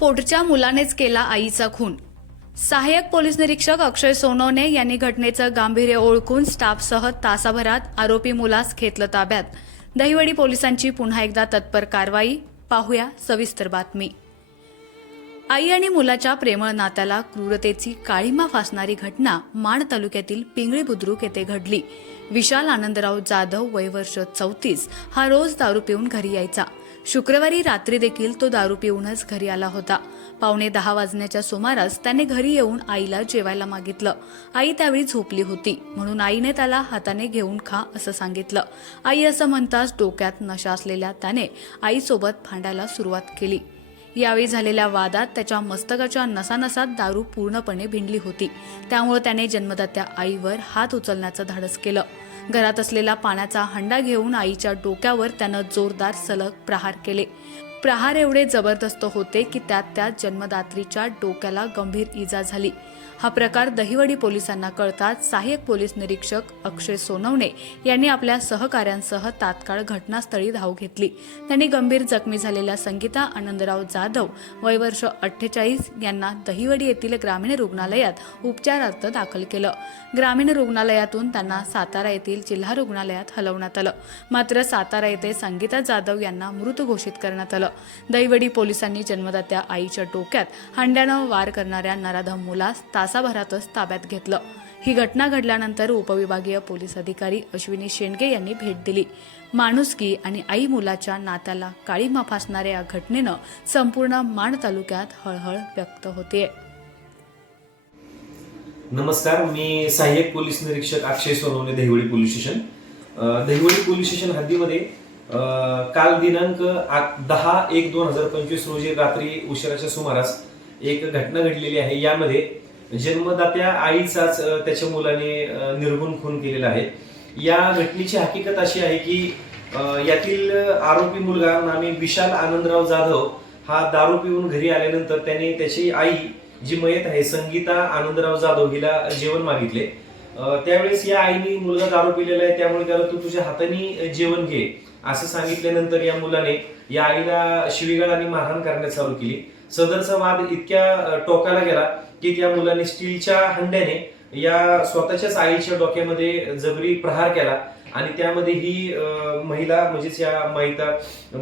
पोटच्या मुलानेच केला आईचा खून सहाय्यक पोलीस निरीक्षक अक्षय सोनवणे यांनी घटनेचं गांभीर्य ओळखून स्टाफसह तासाभरात आरोपी मुलास घेतलं ताब्यात दहिवडी पोलिसांची पुन्हा एकदा तत्पर कारवाई पाहूया सविस्तर बातमी आई आणि मुलाच्या प्रेमळ नात्याला क्रूरतेची काळीमा फासणारी घटना माण तालुक्यातील पिंगळी बुद्रुक येथे घडली विशाल आनंदराव जाधव वय वर्ष चौतीस हा रोज दारू पिऊन घरी यायचा शुक्रवारी रात्री देखील तो दारू पिऊनच घरी आला होता पावणे दहा वाजण्याच्या सुमारास त्याने घरी येऊन आईला जेवायला मागितलं आई त्यावेळी झोपली होती म्हणून आईने त्याला हाताने घेऊन खा असं सांगितलं आई असं म्हणताच डोक्यात नशा असलेल्या त्याने आईसोबत भांडायला सुरुवात केली यावेळी झालेल्या वादात त्याच्या मस्तकाच्या नसानसात दारू पूर्णपणे भिंडली होती त्यामुळे त्याने जन्मदात्या आईवर हात उचलण्याचं धाडस केलं घरात असलेला पाण्याचा हंडा घेऊन आईच्या डोक्यावर त्यानं जोरदार सलग प्रहार केले प्रहार एवढे जबरदस्त होते की त्यात त्यात जन्मदात्रीच्या डोक्याला गंभीर इजा झाली हा प्रकार दहिवडी पोलिसांना कळताच सहाय्यक पोलीस निरीक्षक अक्षय सोनवणे यांनी आपल्या सहकाऱ्यांसह तात्काळ घटनास्थळी धाव घेतली त्यांनी गंभीर जखमी झालेल्या संगीता आनंदराव जाधव वयवर्ष अठ्ठेचाळीस यांना दहिवडी येथील ग्रामीण रुग्णालयात उपचारार्थ दाखल केलं ग्रामीण रुग्णालयातून त्यांना सातारा येथील जिल्हा रुग्णालयात हलवण्यात आलं मात्र सातारा येथे संगीता जाधव यांना मृत घोषित करण्यात आलं दहीवडी पोलिसांनी जन्मदात्या आईच्या डोक्यात हांड्यानं वार करणाऱ्या नराधम मुलास तासाभरातच ताब्यात घेतलं ही घटना घडल्यानंतर उपविभागीय पोलीस अधिकारी अश्विनी शेंडगे यांनी भेट दिली माणुसकी आणि आई मुलाच्या नात्याला काळीमा फासणाऱ्या या घटनेनं संपूर्ण माण तालुक्यात हळहळ व्यक्त होते नमस्कार मी सहाय्यक पोलीस निरीक्षक Akshay Sonawane Dahiwadi police station Dahiwadi police station हद्दीमध्ये काल दिनांक दहा एक दोन हजार पंचवीस रोजी रात्री उशिराच्या सुमारास एक घटना घडलेली आहे यामध्ये जन्मदात्या आईचाच त्याच्या मुलाने निर्गुण खून केलेला आहे या घटनेची हकीकत अशी आहे की यातील आरोपी मुलगा नामे विशाल आनंदराव जाधव हा दारू पिऊन घरी आल्यानंतर त्याने त्याची आई जी मयत आहे संगीता आनंदराव जाधव हिला जेवण मागितले त्यावेळेस या आईने मुलगा दारू पिलेला आहे त्यामुळे त्याला तू तुझ्या हाताने जेवण घे असं सांगितल्यानंतर या मुलाने या आईला शिवीगाळ आणि मारहाण करण्यास चालू केली सदरचा वाद इतक्या टोकाला गेला की त्या मुलाने स्टीलच्या हंड्याने या स्वतःच्याच आईच्या डोक्यामध्ये जबरी प्रहार केला आणि त्यामध्ये ही महिला म्हणजेच या महिता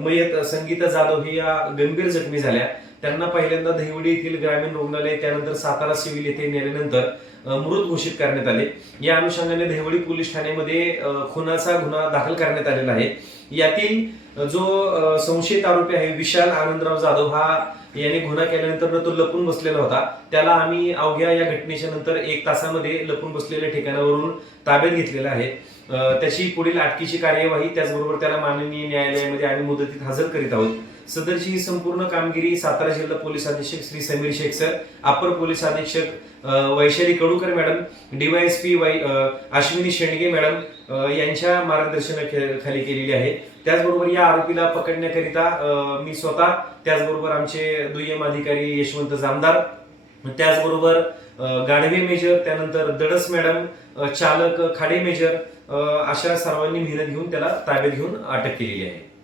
मयत संगीता जाधव हे या गंभीर जखमी झाल्या त्यांना पहिल्यांदा देवडी येथील ग्रामीण रुग्णालय त्यानंतर सातारा सिव्हिल येथे नेल्यानंतर मृत घोषित करण्यात आले या अनुषंगाने देवडी पोलीस ठाण्यामध्ये खुनाचा गुन्हा दाखल करण्यात आलेला आहे यातील जो संशयित आरोपी आहे विशाल आनंदराव जाधव हा याने गुन्हा केल्यानंतर तो लपून बसलेला होता त्याला आम्ही अवघ्या या घटनेच्या नंतर एक तासामध्ये लपून बसलेल्या ठिकाणावरून ताब्यात घेतलेला आहे त्याची पुढील अटकीची कार्यवाही त्याचबरोबर त्याला माननीय न्यायालयामध्ये आम्ही मुदतीत हजर करीत आहोत सदरची ही संपूर्ण कामगिरी सातारा जिल्हा पोलीस अधीक्षक श्री समीर शेख सर अपर पोलीस अधीक्षक Vaishali Kadukar madam DYSP Wai Ashwini Shendge madam यांच्या मार्गदर्शनाखाली केलेली आहे त्याचबरोबर या आरोपीला पकडण्याकरिता मी स्वतः त्याचबरोबर आमचे दुय्यम अधिकारी यशवंत जामदार त्याचबरोबर गाढवे मेजर त्यानंतर दडस मॅडम चालक खाडे मेजर अशा सर्वांनी मेहनत घेऊन त्याला ताब्यात घेऊन अटक केलेली आहे